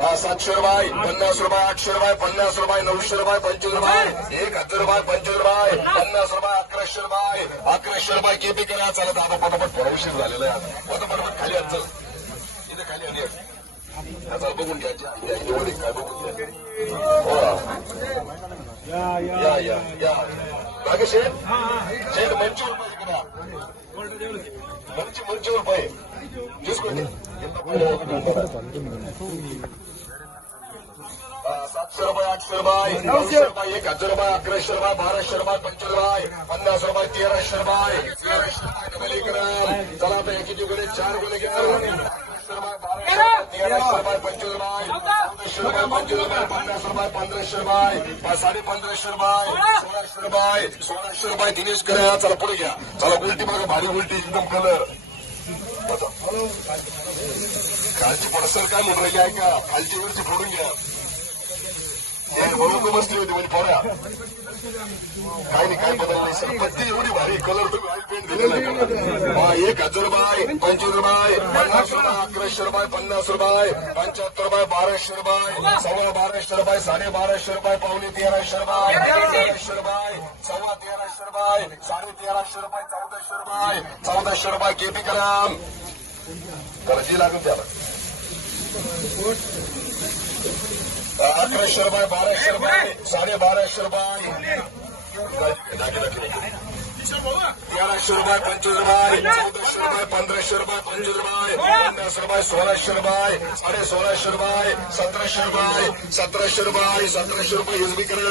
सातशे रुपये पन्नास रुपये आठशे रुपये पन्नास रुपये नऊशे रुपये पंचवीस रुपये एक हजार रुपये पंचवीस रुपये पन्नास रुपये अकराशे रुपये अकराशे रुपये केपी करा चालत आता पटापट थोडा उशीर झालेला आहे आता. पटापट खाली चल. इथे खाली आली आता बघून घ्या या, इथे वर एक काय बघून घ्या. हो. या या. या बागे शेठ? शेठ मंचू रुपये करा मंची मंचू रुपये తీసుకోండి सातशे रुपये आठशे रुपये नऊशे रुपये एक हजार रुपये अकराशे रुपये बाराशे रुपये पंचवीस रुपये पन्नास रुपये तेराशे रुपये तेराशे रुपये डबल एक ग्राम चला आता किती गुन्हे चार गुन्हे घ्या तेराशे रुपये पंचवीस रुपये चौदाशे रुपये पंचवीस रुपये पन्नास रुपये पंधराशे रुपये साडे पंधराशे रुपये सोळाशे रुपये सोळाशे रुपये दिनेश करा चला पुढे घ्या चला उलटी बघा भारी उलटी एकदम कलर कालची पडसर काय म्हणून राहिली आहे का खालची वरची फोडून घ्या एक बरोबर बसली होती म्हणजे पोऱ्या काय नाही काय बदल नाही सर. पत्ती एवढी भारी कलर तुम्ही व्हाईट पेंट दिलेला आहे. एक हजार रुपये पंचवीस रुपये पन्नास रुपये अकराशे रुपये पन्नास रुपये पंच्याहत्तर रुपये बाराशे रुपये सव्वा बाराशे रुपये साडे बाराशे रुपये पावणे तेराशे रुपये तेराशे रुपये सव्वा तेराशे रुपये साडे तेराशे रुपये चौदाशे रुपये चौदाशे रुपये केपी कराम गर्दी लागून त्याला अकराशे रुपये बाराशे रुपये साडे बाराशे रुपये. तेराशे रुपये पंचवीस रुपये चौदाशे रुपये पंधराशे रुपये पंचवीस रुपये पन्नास रुपये सोळाशे रुपये साडे सोळाशे रुपये सतराशे रुपये सतराशे रुपये सतराशे रुपये हिजबी करा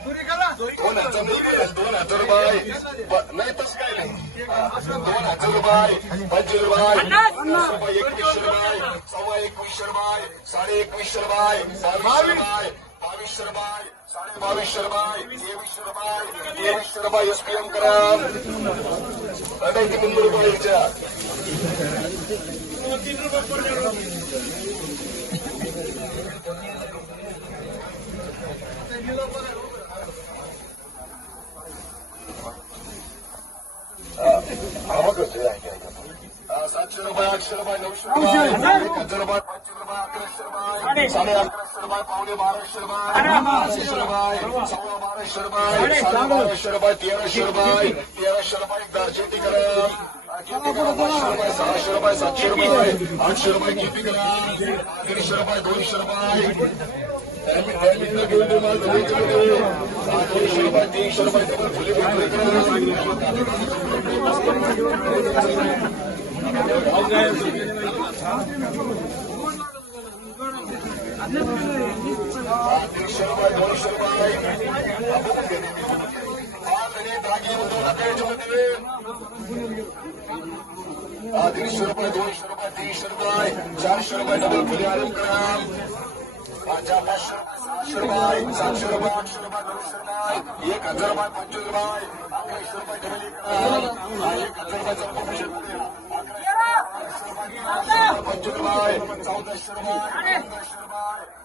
दोन हजार दोन हजार रुपये नाही तसं काय नाही दोन हजार बाय पंचवीस एकवीसशे सव्वा एकवीसशे रुपये साडे एकवीसशे रुपये बावीसशे बावीसशे साडे बावीसशे रुपये तेवीसशे रुपये तेवीसशे रुपये एसपीएम करा आणि मुंबई ऐका, ऐका. अं, सातशे रुपये आठशे रुपये नऊशे रुपये एक हजार रुपये पाचशे रुपये अकराशे रुपये साडे अकराशे रुपये पावणे बाराशे रुपये बाराशे रुपये सव्वा बाराशे रुपये साडे बाराशे रुपये तेराशे रुपये तेराशे रुपये दार्जिलिंग करा किती करा पाचशे रुपये सहाशे रुपये सातशे रुपये आठशे रुपये किती करा दीडशे रुपये दोनशे रुपये दोनशे दीडशे रुपये दोनशे रुपये दीडशे रुपये दोनशे रुपये तीनशे रुपये चारशे रुपये डबल फुले आरोप करा पाचशे रुपये सातशे रुपये आठशे रुपये नऊशे रुपये एक हजार रुपये पंचवीस रुपये. अकराशे रुपये डबल एक हजार रुपये चौपन्नशे पंचवीस रुपये चौदाशे रुपये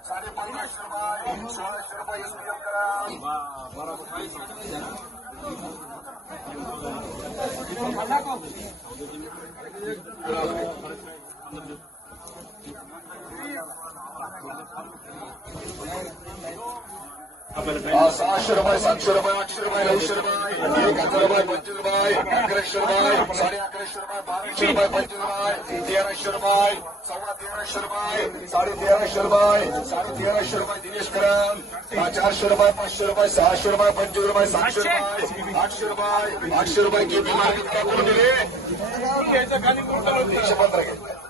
साडे पंधराशे रुपये सोळाशे रुपये करा आ, सहाशे रुपये सातशे रुपये आठशे रुपये नऊशे रुपये एक हजार रुपये पंचवीस रुपये अकराशे रुपये साडे अकराशे रुपये बाराशे रुपये पंचवीस रुपये तेराशे रुपये सव्वा तेराशे रुपये साडे तेराशे रुपये साडे तेराशे रुपये दिनेश करम चारशे रुपये पाचशे रुपये सहाशे रुपये पंचवीस रुपये सातशे रुपये आठशे रुपये आठशे रुपये किती मार्केट काय करून दिले एकशे पंधरा घेतले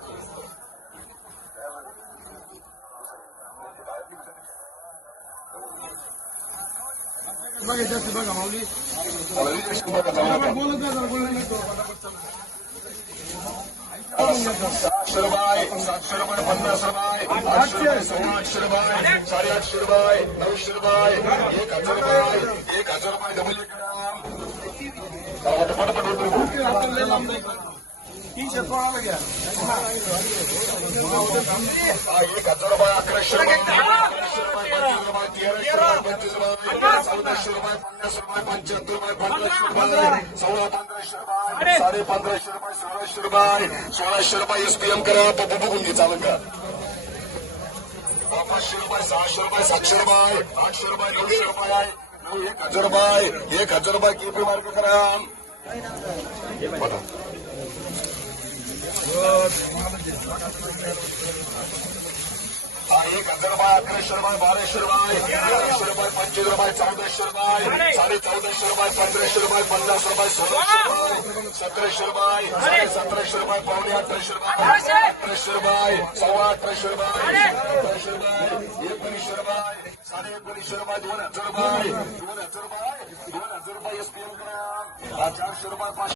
मला सातशे रुपये सातशे रुपये पन्नास रुपये आठशे रुपये सव्वा आठशे रुपये साडे आठशे रुपये नऊशे रुपये एक हजार रुपये एक हजार रुपये डबल एक ग्राम पटापट एक हजार रुपये अकराशे रुपये. रुपये पंचवीस रुपये तेराशे पंचवीस रुपये चौदाशे रुपये पन्नास रुपये पंच्याहत्तर रुपये पन्नास रुपये सोळा पंधराशे रुपये साडे पंधराशे रुपये सोळाशे रुपये सोळाशे रुपये एसपीएम करा पप्पू बघून घे चालू का पाचशे रुपये सहाशे रुपये सातशे रुपये आठशे रुपये नऊशे रुपये नऊ एक हजार रुपये एक हजार रुपये केपी मार्क करा बघा. हा, एक हजार रुपये अकराशे रुपये बाराशे रुपये तेराशे रुपये पंचवीस रुपये चौदाशे रुपये साडे चौदाशे रुपये पंधराशे रुपये पन्नास रुपये सोळाशे रुपये सतराशे रुपये साडे सतराशे रुपये पावणे अठराशे रुपये